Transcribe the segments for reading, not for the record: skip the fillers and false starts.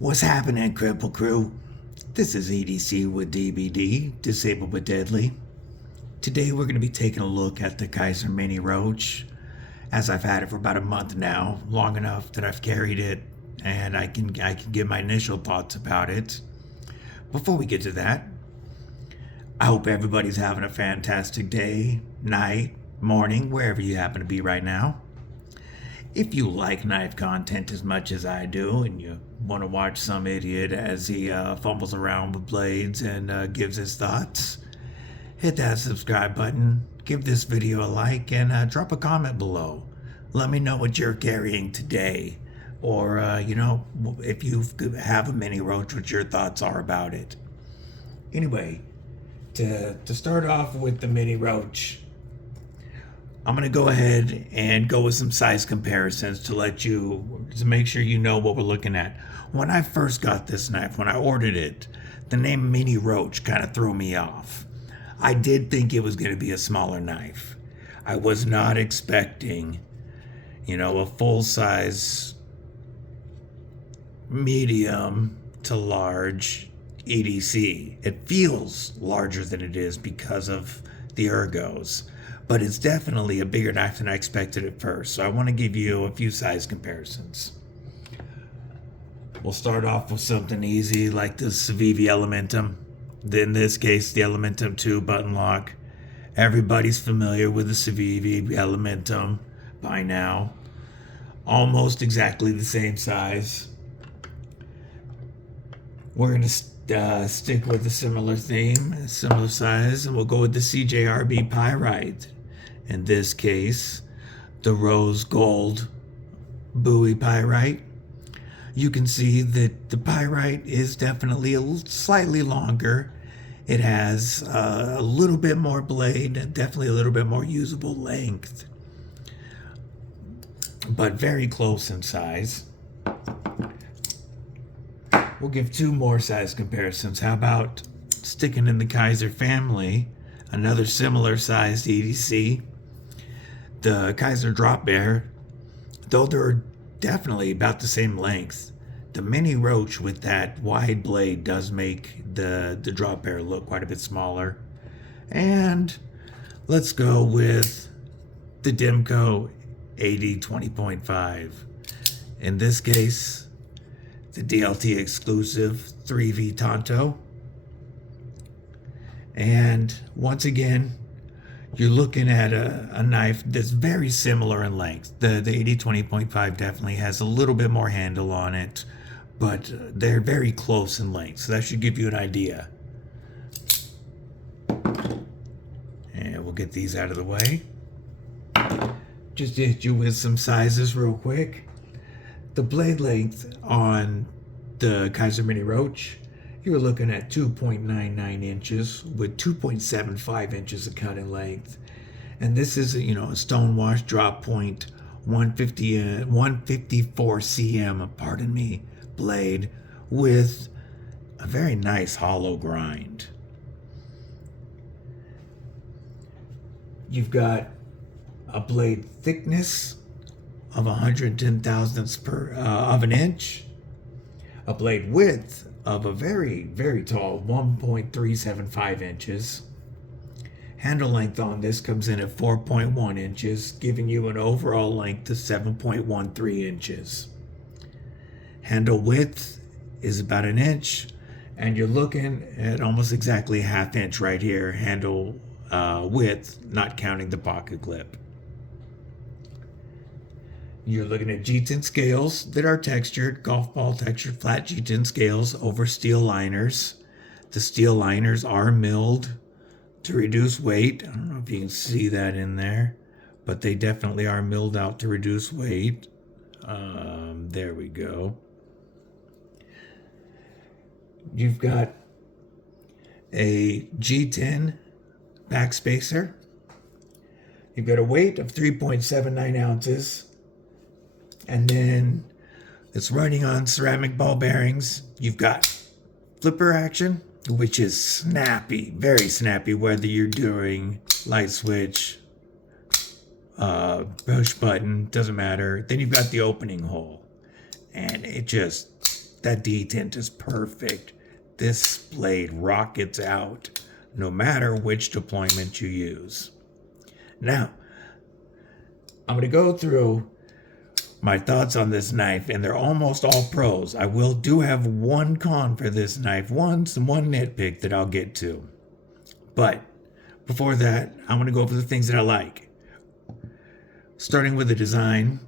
What's happening, Cripple Crew? This is EDC with DBD, Disabled but Deadly. Today we're going to be taking a look at the Kizer Mini Roach, as I've had it for about a month now, long enough that I've carried it, and I can give my initial thoughts about it. Before we get to that, I hope everybody's having a fantastic day, night, morning, wherever you happen to be right now. If you like knife content as much as I do, and you want to watch some idiot as he fumbles around with blades and gives his thoughts, hit that subscribe button, give this video a like, and drop a comment below. Let me know what you're carrying today, or if you have a mini roach, what your thoughts are about it. Anyway, to start off with the mini roach, I'm going to go ahead and go with some size comparisons to make sure you know what we're looking at. When I first got this knife, when I ordered it, the name Mini Roach kind of threw me off. I did think it was going to be a smaller knife. I was not expecting, a full-size medium to large EDC. It feels larger than it is because of the ergos, but it's definitely a bigger knife than I expected at first. So I want to give you a few size comparisons. We'll start off with something easy like the Civivi Elementum. In this case, the Elementum 2 button lock. Everybody's familiar with the Civivi Elementum by now. Almost exactly the same size. We're going to stick with a similar theme, a similar size, and we'll go with the CJRB Pyrite. In this case, the rose gold buoy pyrite. You can see that the pyrite is definitely slightly longer. It has a little bit more blade, definitely a little bit more usable length, but very close in size. We'll give two more size comparisons. How about sticking in the Kizer family, another similar sized EDC, the Kizer Drop Bear, though they're definitely about the same length. The Mini Roach with that wide blade does make the Drop Bear look quite a bit smaller. And let's go with the Dimco AD 20.5. In this case, the DLT exclusive 3V Tonto. And once again, you're looking at a knife that's very similar in length. The AD 20.5 definitely has a little bit more handle on it, but they're very close in length, so that should give you an idea. And we'll get these out of the way. Just to hit you with some sizes real quick. The blade length on the Kizer Mini Roach, you're looking at 2.99 inches with 2.75 inches of cutting length. And this is a stonewash drop point 154 cm, blade with a very nice hollow grind. You've got a blade thickness of 110 thousandths of an inch, a blade width of a very, very tall 1.375 inches. Handle length on this comes in at 4.1 inches, giving you an overall length of 7.13 inches. Handle width is about an inch, and you're looking at almost exactly a half inch right here, handle width, not counting the pocket clip. You're looking at G10 scales that are textured, golf ball textured flat G10 scales over steel liners. The steel liners are milled to reduce weight. I don't know if you can see that in there, but they definitely are milled out to reduce weight. There we go. You've got a G10 backspacer. You've got a weight of 3.79 ounces. And then it's running on ceramic ball bearings. You've got flipper action, which is snappy, very snappy, whether you're doing light switch, push button, doesn't matter. Then you've got the opening hole. And it just That detent is perfect. This blade rockets out no matter which deployment you use. Now, I'm going to go through my thoughts on this knife, and they're almost all pros. I do have one con for this knife, one nitpick that I'll get to. But before that, I'm going to go over the things that I like. Starting with the design,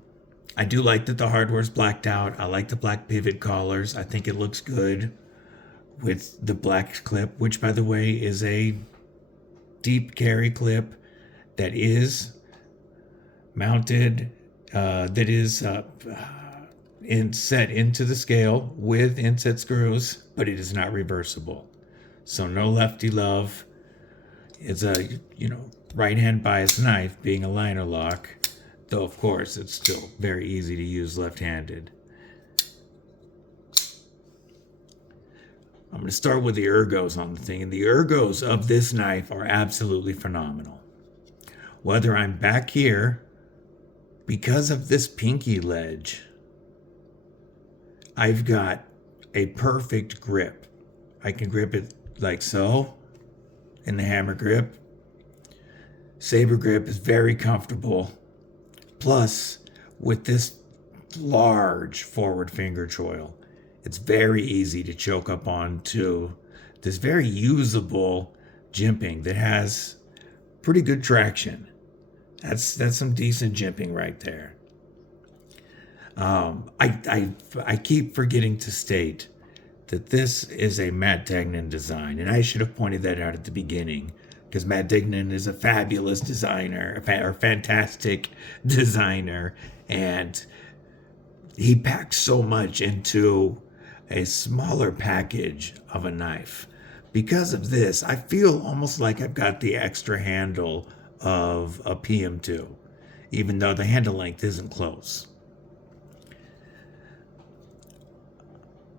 I do like that the hardware's blacked out. I like the black pivot collars. I think it looks good with the black clip, which, by the way, is a deep carry clip that is mounted, that is set into the scale with inset screws, but it is not reversible. So no lefty love. It's a, right-hand bias knife, being a liner lock, though of course it's still very easy to use left-handed. I'm going to start with the ergos on the thing, and the ergos of this knife are absolutely phenomenal. Whether I'm back here, because of this pinky ledge, I've got a perfect grip. I can grip it like so, in the hammer grip. Saber grip is very comfortable. Plus, with this large forward finger choil, it's very easy to choke up onto this very usable jimping that has pretty good traction. That's some decent jimping right there. I keep forgetting to state that this is a Matt Degnan design, and I should have pointed that out at the beginning, because Matt Degnan is a fabulous designer, or fantastic designer, and he packs so much into a smaller package of a knife. Because of this, I feel almost like I've got the extra handle of a PM2, even though the handle length isn't close.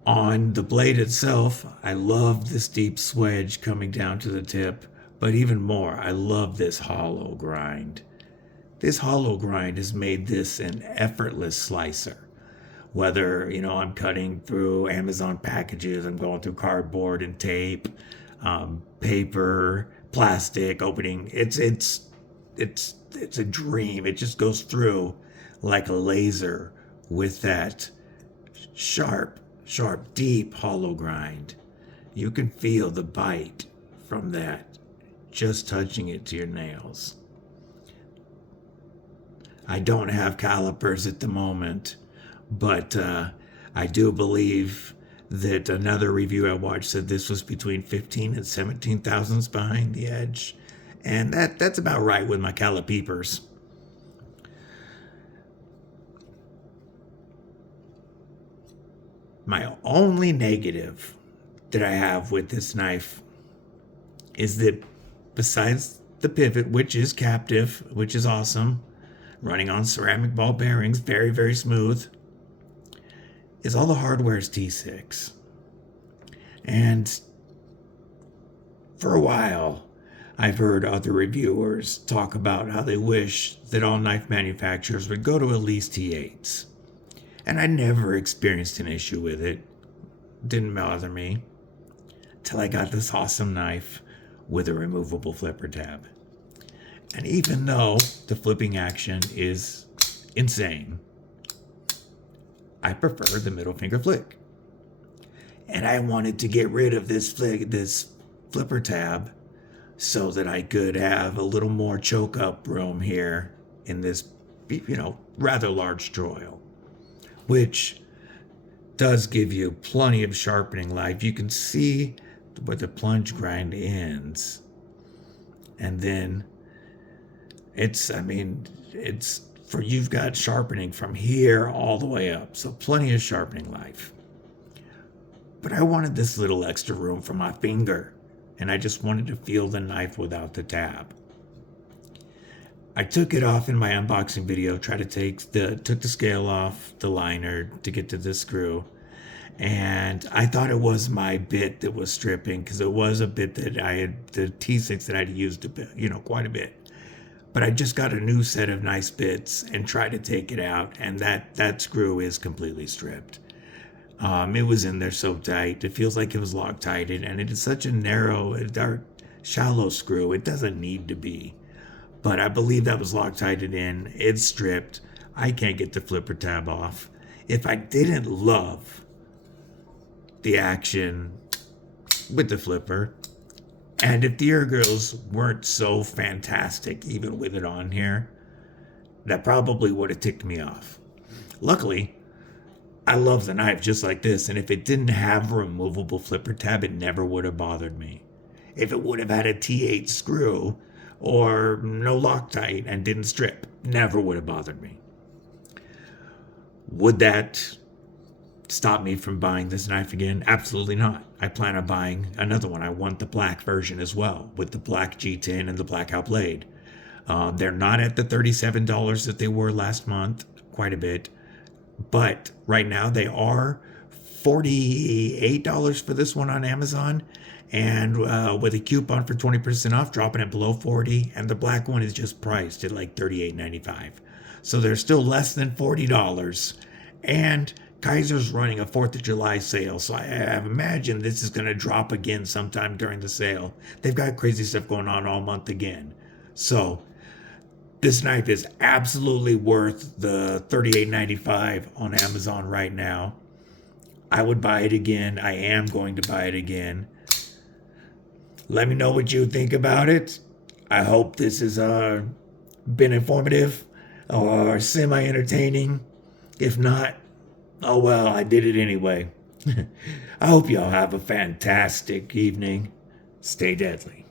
On the blade itself, I love this deep swedge coming down to the tip, but even more, I love this hollow grind. This hollow grind has made this an effortless slicer. Whether, I'm cutting through Amazon packages, I'm going through cardboard and tape, paper, plastic, opening. It's a dream. It just goes through like a laser with that sharp, deep hollow grind. You can feel the bite from that, just touching it to your nails. I don't have calipers at the moment, but I do believe that another review I watched said this was between 15 and 17 thousandths behind the edge. And that's about right with my calipers. My only negative that I have with this knife is that besides the pivot, which is captive, which is awesome, running on ceramic ball bearings, very, very smooth, is all the hardware is T6. And for a while, I've heard other reviewers talk about how they wish that all knife manufacturers would go to at least T8s. And I never experienced an issue with it. Didn't bother me. Till I got this awesome knife with a removable flipper tab. And even though the flipping action is insane, I prefer the middle finger flick. And I wanted to get rid of this flipper tab so that I could have a little more choke up room here in this, rather large choil, which does give you plenty of sharpening life. You can see where the plunge grind ends. And then you've got sharpening from here all the way up. So plenty of sharpening life. But I wanted this little extra room for my finger, and I just wanted to feel the knife without the tab. I took it off in my unboxing video, took the scale off the liner to get to the screw, and I thought it was my bit that was stripping, because it was a bit that the T6 that I'd used quite a bit. But I just got a new set of nice bits and tried to take it out, and that screw is completely stripped. It was in there so tight. It feels like it was Loctited, and it is such a narrow, dark, shallow screw. It doesn't need to be. But I believe that was Loctited in. It's stripped. I can't get the flipper tab off. If I didn't love the action with the flipper, and if the air grills weren't so fantastic, even with it on here, that probably would have ticked me off. Luckily, I love the knife just like this, and if it didn't have a removable flipper tab, it never would have bothered me. If it would have had a T8 screw or no Loctite and didn't strip, never would have bothered me. Would that stop me from buying this knife again? Absolutely not. I plan on buying another one. I want the black version as well, with the black G10 and the blackout blade. They're not at the $37 that they were last month, quite a bit. But right now they are $48 for this one on Amazon. And with a coupon for 20% off, dropping it below $40. And the black one is just priced at like $38.95. So they're still less than $40. And Kizer's running a 4th of July sale. So I imagine this is going to drop again sometime during the sale. They've got crazy stuff going on all month again. So this knife is absolutely worth the $38.95 on Amazon right now. I would buy it again. I am going to buy it again. Let me know what you think about it. I hope this has been informative or semi-entertaining. If not, oh well, I did it anyway. I hope y'all have a fantastic evening. Stay deadly.